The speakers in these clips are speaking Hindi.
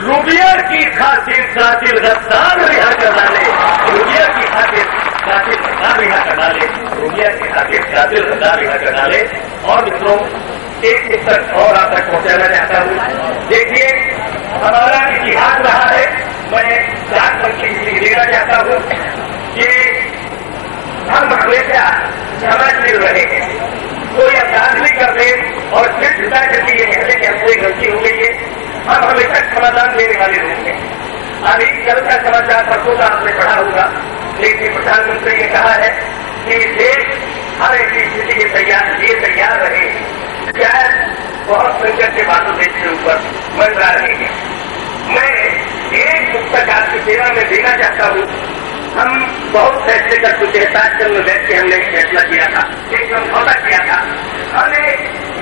रुपया की खातिर कातिल गद्दार रिहा कर डाले, रुपया की खातिर कातिल गद्दार रिहा कर डाले, रुपया की खातिर कातिल गद्दार रिहा कर डाले। और मित्रों, एक तक और आप तक पहुंचाना चाहता हूं। देखिए, हमारा इतिहास रहा है, मैं 4 पंक्ति इसलिए देना चाहता हूं कि हम हमेशा क्षमाशील रहे हैं। कोई अपराध नहीं करते और फिर जुटा करके ये कहते कि हमसे गलती हो गई है, हम हमेशा समाधान देने वाले लोग हैं। अभी कल का समाचार परसों का आपने पढ़ा होगा, लेकिन प्रधानमंत्री ने कहा है कि देश हर एक स्थिति के तैयार रहे। शायद बहुत संकट के बातों देश के ऊपर मंडरा रहे हैं। मैं एक पुस्तक आपकी सेवा में देना चाहता हूँ। हम बहुत फैसले कर चुके हैं, ताजकल में बैठ के हमने एक फैसला किया था, एक समझौता किया था। हमें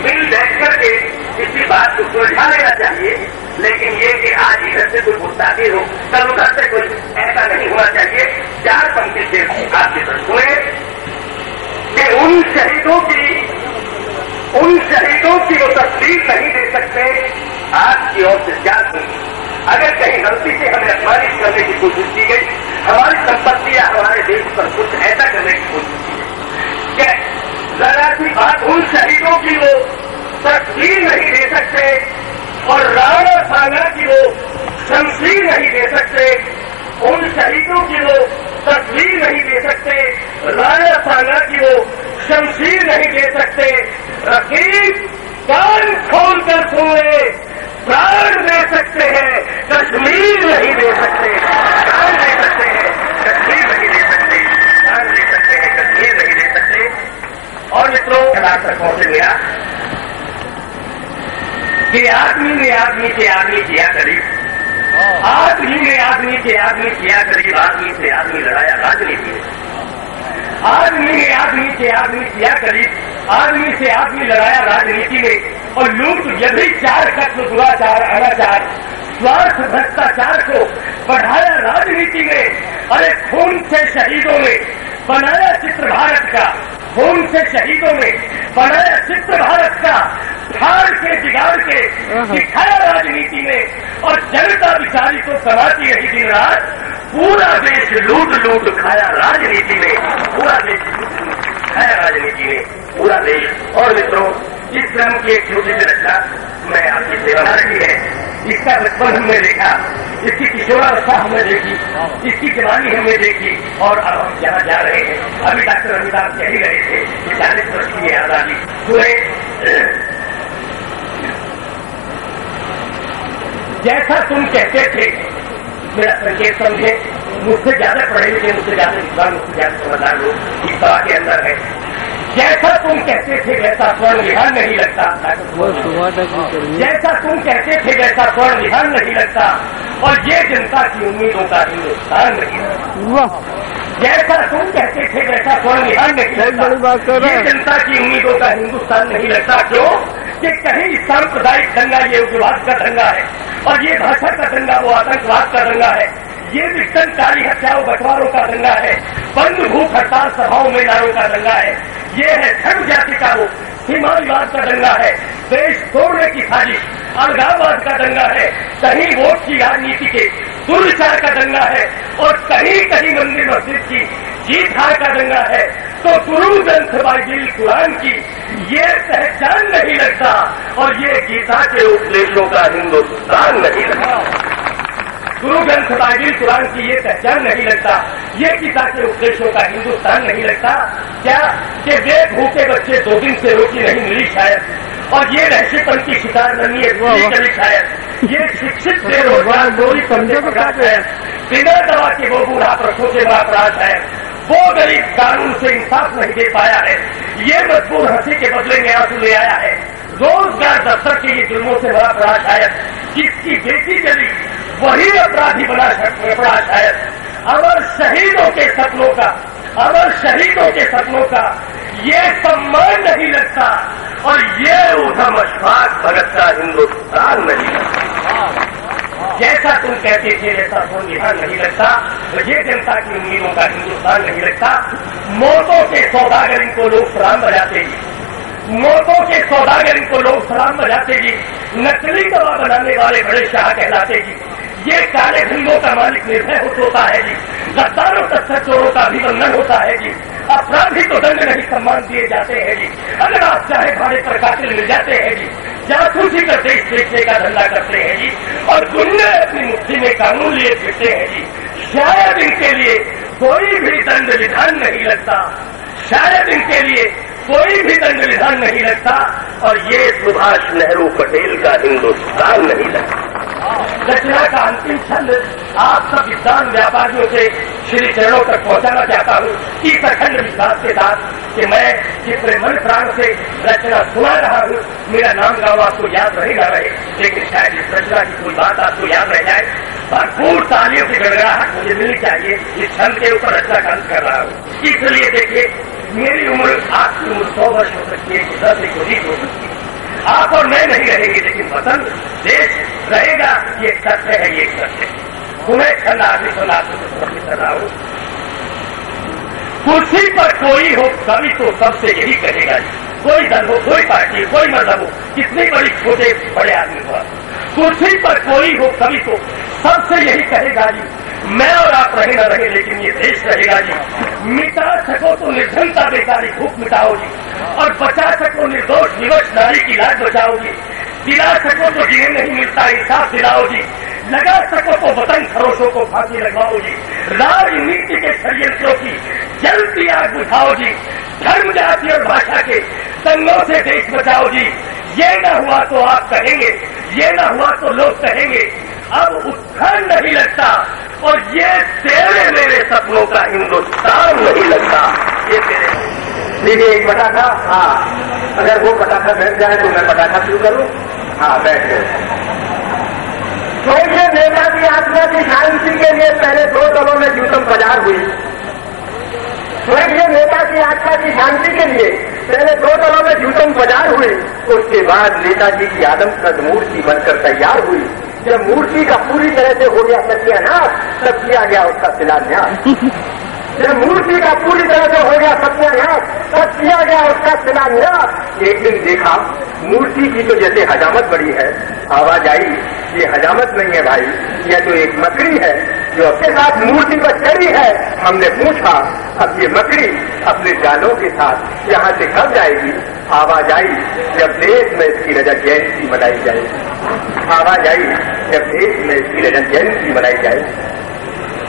मिल बैठ करके किसी बात को सुलझा लेना चाहिए, लेकिन ये कि आज इधर से कोई गुस्ताखी हो, कल उधर से कोई, ऐसा नहीं होना चाहिए। 4 पंक्ति से आपके साथ सुने कि उन शहीदों की वो तस्वीर नहीं दे सकते आपकी ओर से क्या सुनिए। अगर कहीं गलती से हमें अपमानित करने की कोशिश की गई, हमारी संपत्ति या हमारे देश पर कुछ ऐसा करने की कोशिश की गई, क्या जरा सी बात, उन शहीदों की वो तस्वीर नहीं दे सकते और राणा सांगा की वो शमशीर नहीं दे सकते। उन शहीदों की वो तस्वीर नहीं दे सकते, राणा सांगा की वो शमशीर नहीं दे सकते। रकीब कान खोल कर सुने, प्राण दे सकते हैं, कश्मीर नहीं दे सकते। प्राण दे सकते हैं, कश्मीर नहीं दे सकते। प्राण दे सकते हैं, कश्मीर नहीं दे सकते। और मित्रों, तक पहुंच गया कि आदमी ने आदमी के आदमी किया करीब, आदमी ने आदमी के आदमी किया करीब, आदमी से आदमी लड़ाया राजनीति में। आदमी ने आदमी के आदमी किया करीब, आदमी से आदमी लड़ाया राजनीति में। और लूट, व्यभिचार, कत्ल, दुराचार, अनाचार, स्वार्थ, भ्रष्टाचार को बढ़ाया राजनीति में। अरे खून से शहीदों ने बनाया चित्र भारत का, खून से शहीदों ने बनाया चित्र भारत का, फाड़ के बिगाड़ के दिखाया राजनीति में। और जनता बिचारी को समाती रही दिन रात। पूरा देश लूट लूट खाया राजनीति में, पूरा देश लूट लूट खाया राजनीति में, पूरा देश। और मित्रों, इस क्रम की एक छोटी सी रचना मैं आपकी सेवा में रखी है। इसका बचपन हमने देखा, इसकी किशोरावस्था हमने देखी, इसकी जवानी हमने देखी, और अब हम जहाँ जा रहे हैं। अभी डॉक्टर अमिताभ कह ही रहे थे कि 40 वर्ष की आजादी हुए। जैसा तुम कहते थे, मेरा संकेत समझे, मुझसे ज्यादा पढ़े लिखे, मुझसे ज्यादा विद्वान, मुझसे ज्यादा समझदार लोग इस सभा के अंदर है। जैसा तुम कहते थे वैसा स्वर्ण विहार नहीं लगता, जैसा तुम कहते थे वैसा स्वर्ण विहार नहीं लगता, और ये जनता की उम्मीदों का हिंदुस्तान नहीं लगता। जैसा तुम कहते थे वैसा स्वर्ण विहार नहीं लगता, ये जनता की उम्मीदों का हिंदुस्तान नहीं लगता। क्यों? कि कहीं सांप्रदायिक दंगा ये उग्रवाद का दंगा है, और ये भाषा का दंगा वो आतंकवाद का दंगा है, ये विघटनकारी हत्याओं बंटवारों का दंगा है, बंद भूख हड़ताल सभाओं में नारों का दंगा है, ये है धर्म जाति का वो सीमाविवाद का दंगा है, देश तोड़ने की साजिश अलगाववाद का दंगा है, कहीं वोट की राजनीति के दुर्विचार का दंगा है, और कहीं कहीं मंदिर मस्जिद की जीत हार का दंगा है। तो गुरु ग्रंथ बाइबिल कुरान की ये पहचान नहीं लगता, और ये गीता के उपदेशों का हिंदुस्तान नहीं लगता। गुरु ग्रंथ बाइबिल कुरान की ये पहचान नहीं लगता, ये गीता के उपदेशों का हिंदुस्तान नहीं लगता। क्या कि वे भूखे बच्चे 2 दिन से रोटी नहीं मिली शायद, और ये रहस्यपन की शिकार नहीं है कभी शायद, ये शिक्षित बेरोजगार गोरी पंजे पकड़ा शायद, बिना दवा के वो बूढ़ा प्रसव से बड़ा अपराध है, वो गरीब कानून से इंसाफ नहीं दे पाया है, ये मजबूर हंसी के बदले में आंसू ले आया है, रोजगार दफ्तर के ये जुल्मों से बड़ा अपराध शायद, जिसकी बेटी चली वही अपराधी बना पड़ा शायद। अमर शहीदों के सपनों का, अमर शहीदों के सपनों का ये सम्मान नहीं लगता, और ये उधम अशफाक भगत का हिंदुस्तान नहीं लगता। जैसा तुम कहते थे वैसा संविधान नहीं लगता, तो ये जनता की उम्मीदों का हिंदुस्तान नहीं लगता। मौतों के सौदागर इनको लोग सलाम बजाते हैं, मौतों के सौदागर को लोग सलाम बजाते जी, नकली दवा बनाने वाले बड़े शाह कहलाते जी, ये काले धंधों का मालिक निर्भय होता है जी, गद्दारों तथा चोरों का अभिनंदन होता है जी, अपराधी तो दंड नहीं सम्मान दिए जाते हैं जी, अगर आप चाहे भाड़े पर कातिल मिल जाते हैं जी, जासूसी कर देश बेचने का धंधा करते हैं जी, और गुंडे अपनी मुट्ठी में कानून लिए फिरते हैं जी। शायद इनके लिए कोई भी दंड विधान नहीं लगता, शायद इनके लिए कोई भी दंड विधान नहीं लगता, और ये सुभाष नेहरू पटेल का हिंदुस्तान नहीं लगता। रचना का अंतिम छंद आप सब विद्वान व्यापारियों से श्री चरणों तक पहुंचाना चाहता हूं, इस अखंड विश्वास के साथ कि मैं जितने मन प्राण से रचना सुना रहा हूं, मेरा नाम गाँव आपको याद रहे ना रहे, लेकिन शायद इस रचना की कोई बात आपको याद रह जाए। भरपूर तालियों की गड़गड़ाहट मुझे मिलनी चाहिए, इस छंद के ऊपर रचना का अंत कर रहा हूं। इसलिए देखिए, मेरी उम्र आपकी उम्र 100 वर्ष हो सकती है, 10 से अधिक हो सकती है, आप और मैं नहीं रहेंगे, लेकिन वतन देश रहेगा, ये सत्य है, ये सत्य है। तुम्हें छंद आदमी सुना कर रहा हूं। कुर्सी पर कोई हो कभी तो सबसे यही कहेगा जी, कोई दल हो, कोई पार्टी, कोई मजहब हो, कितनी बड़ी छोटे बड़े आदमी हो, कुर्सी पर कोई हो कभी तो सबसे यही कहेगा जी, मैं और आप रहे न रहे लेकिन ये देश रहेगा जी। मिटा सको तो निर्धनता बेकारी भूख मिटाओ जी, और बचा सको निर्दोष निवश नारी की लाज बचाओ जी, दिला सको तो जिन्हें नहीं मिलता इंसाफ दिलाओ जी, लगा सको तो वतन खरोशों को फांसी लगवाओ जी, राजनीति के षड्यंत्रों की जलती आग बुझाओ जी, धर्म जाति और भाषा के दंगों से देश बचाओ जी। ये न हुआ तो आप कहेंगे, ये न हुआ तो लोग कहेंगे, अब उत्थान नहीं लगता, और ये तेरे मेरे सपनों का हिंदुस्तान नहीं लगता। ये तेरे देखिए, एक पटाखा, हाँ, अगर वो पटाखा बैठ जाए तो मैं पटाखा शुरू करूं। हाँ, बैठ गए। स्वर्गीय नेता की आत्मा की शांति के लिए पहले 2 दलों में जूतम बाजार हुई। स्वर्गीय नेता की आत्मा की शांति के लिए पहले 2 दलों में जूतम बाजार हुई। उसके बाद नेताजी की आदमकद मूर्ति बनकर तैयार हुई। जब मूर्ति का पूरी तरह से हो गया सत्यानाश, तब किया गया उसका शिलान्यास। जब मूर्ति का पूरी तरह से हो गया सत्यानाश, तब किया गया उसका शिलान्यास। एक दिन देखा मूर्ति की तो जैसे हजामत बड़ी है, आवाज आई, ये हजामत नहीं है भाई, यह तो एक मकड़ी है जो अपने साथ मूर्ति पर चढ़ी है। हमने पूछा, अब ये मकड़ी अपने जालों के साथ यहाँ से कब जाएगी? आवाज आई, जब देश में इसकी रजत जयंती मनाई जाएगी। आवाज आई, जब देश में इसकी रजत जयंती मनाई जाएगी।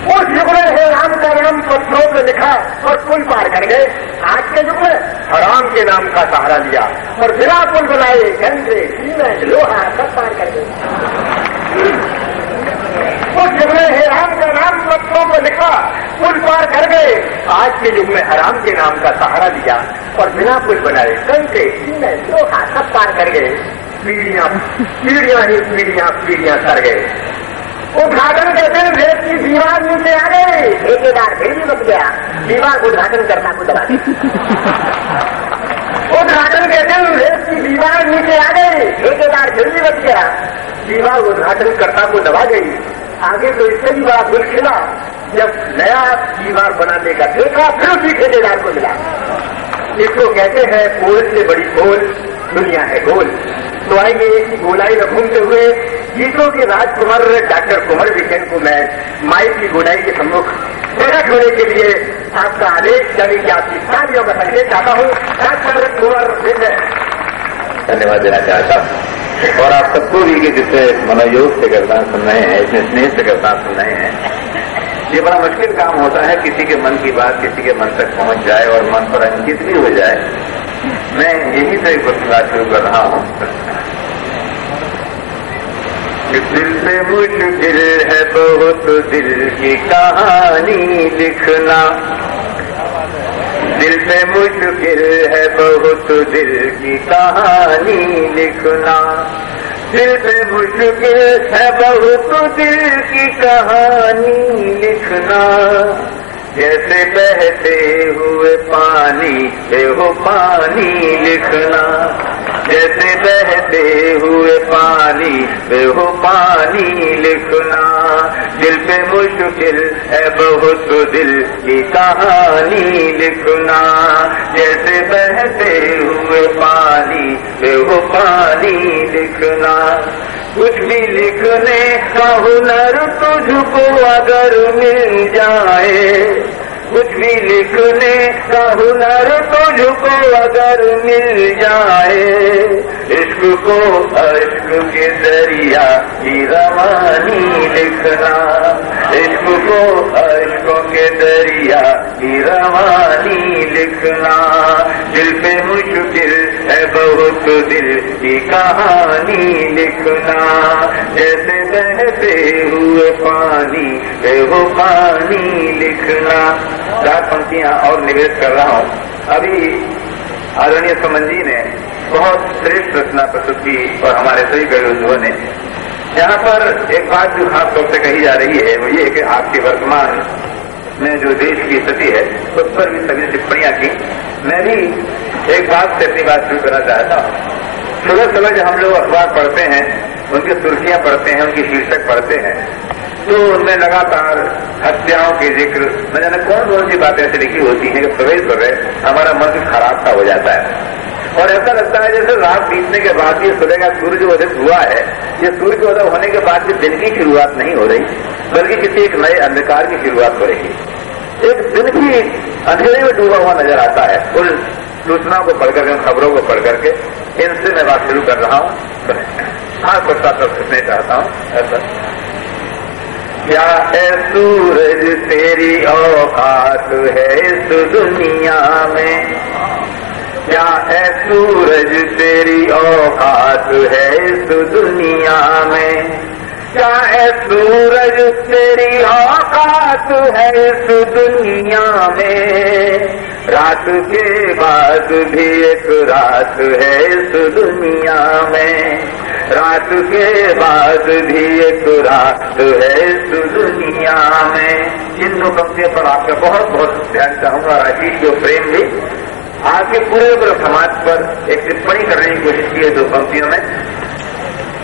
उस युग में हे राम का नाम पत्थरों पर लिखा और पुल पार कर गए। आज के युग में हराम के नाम का सहारा लिया और बिना पुल बनाए गंदे सीमेंट लोहा सब पार कर गए। उस युग में हे राम का नाम पत्थरों पर लिखा, पुल पार कर गए। आज के युग में हराम के नाम का सहारा लिया और बिना पुल बनाए गंदे सीमेंट लोहा सब पार कर गए। पीढ़ियां पीढ़ियां ही पीढ़ियां सर गए। उद्घाटन के दिन रेत की दीवार नीचे आ गई, ठेकेदार फिर भी बच गया, दीवार उद्घाटन करता को दबा दी। उद्घाटन के दिन रेत की दीवार नीचे आ गई, ठेकेदार फिर भी बच गया, दीवार उद्घाटन करता को दबा गई। आगे तो इससे भी बड़ा दुख खिला जब नया दीवार बनाने का देखा, फिर उसी ठेकेदार को मिला। इसको कहते हैं पोल से बड़ी पोल, दुनिया है गोल। तो आएंगे एक ही गोलाई में घूमते हुए गीतों के राजकुमार डॉक्टर कुंवर विजयन को मैं माइक की गोलाई के सम्मुख प्रकट होने के लिए आपका आदेश यानी कि आपकी तालियों का संकेत चाहता हूँ। डॉक्टर कुंवर विजयन धन्यवाद देना चाहता हूँ, और आप सबको भी कि जिससे मनोयोग से करना सुन रहे हैं, इतने स्नेह से करना सुन रहे हैं। ये बड़ा मुश्किल काम होता है, किसी के मन की बात किसी के मन तक पहुंच जाए और मन पर अंकित भी हो जाए। मैं यही से एक बात शुरू कर रहा हूँ। दिल से मुश्किल है बहुत दिल की कहानी लिखना, दिल से मुश्किल है बहुत दिल की कहानी लिखना, दिल से मुश्किल है बहुत दिल की कहानी लिखना। जैसे बहते हुए पानी से हो पानी लिखना, जैसे बहते हुए पानी वे हो पानी लिखना, दिल पे मुश्किल है बहुत दिल की कहानी लिखना, जैसे बहते हुए पानी वे हो पानी लिखना। कुछ भी लिखने का हुनर तुझको अगर मिल जाए, कुछ भी लिखने का हुनर तुझको अगर मिल जाए, इश्क को इश्क के दरिया की रवानी लिखना, इश्क को इश्कों के दरिया की रवानी लिखना, दिल पे मुश्किल है बहुत दिल की कहानी लिखना, जैसे बहते हुए पानी वे हो पानी लिखना। 4 पंक्तियां और निवेश कर रहा हूं। अभी आदरणीय सुमन जी ने बहुत श्रेष्ठ रचना प्रस्तुत की और हमारे सभी गुरुओं ने, यहाँ पर एक बात जो खास तौर से कही जा रही है वो ये कि आपके वर्तमान में जो देश की स्थिति है उस पर भी सभी टिप्पणियां की। मैं भी एक बात से अपनी बात शुरू करना चाहता हूं। सुबह सुबह जब हम लोग अखबार पढ़ते हैं, उनकी सुर्खियां पढ़ते हैं, उनकी शीर्षक पढ़ते हैं, तो उनमें लगातार हत्याओं के जिक्र, न जाने कौन सी बातें ऐसी लिखी होती हैं कि सुबह हमारा मन खराब सा हो जाता है और ऐसा लगता है जैसे रात बीतने के बाद ये सुबह का सूर्य जो उदय हुआ है, ये सूर्य के उदय होने के बाद दिन की शुरुआत नहीं हो रही बल्कि किसी एक नए अंधकार की शुरुआत हो रही है। एक दिन भी अंधेरे में डूबा हुआ नजर आता है। उन सूचनाओं को पढ़ करके, खबरों को पढ़ करके इनसे मैं बात शुरू कर रहा हूं। खास प्रस्ताव करना चाहता हूं ऐसा, क्या है सूरज तेरी औकात है इस दुनिया में, क्या है सूरज तेरी औकात है इस दुनिया में, क्या है सूरज तेरी औकात है इस दुनिया में, रात के बाद भी एक रात है इस दुनिया में, रात के बाद भी एक रात है इस दुनिया में। इन 2 पंक्तियों पर आपका बहुत बहुत ध्यान चाहूंगा। आशीष जो प्रेम भी आपके पूरे समाज पर एक टिप्पणी करने की कोशिश की है 2 पंक्तियों में।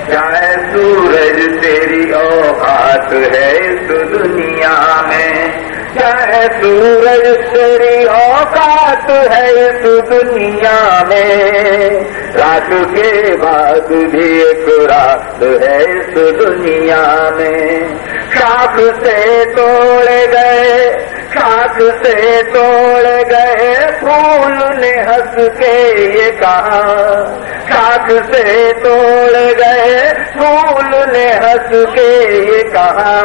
क्या है सूरज तेरी औकात है इस दुनिया में, क्या है सूरज तेरी औकात है इस दुनिया में, रात के बाद भी एक रात है इस दुनिया में। खाक से तोड़ गए, खाक से तोड़ गए फूल ने हंस के ये कहा, खाक से तोड़ गए फूल ने हंस के ये कहा,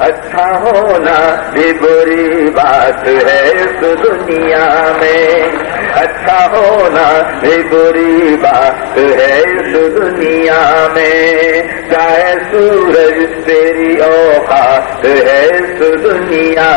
अच्छा होना भी बुरी बात है इस दुनिया में, अच्छा होना भी बुरी बात है इस दुनिया में, चाहे सूरज तेरी औकात है इस दुनिया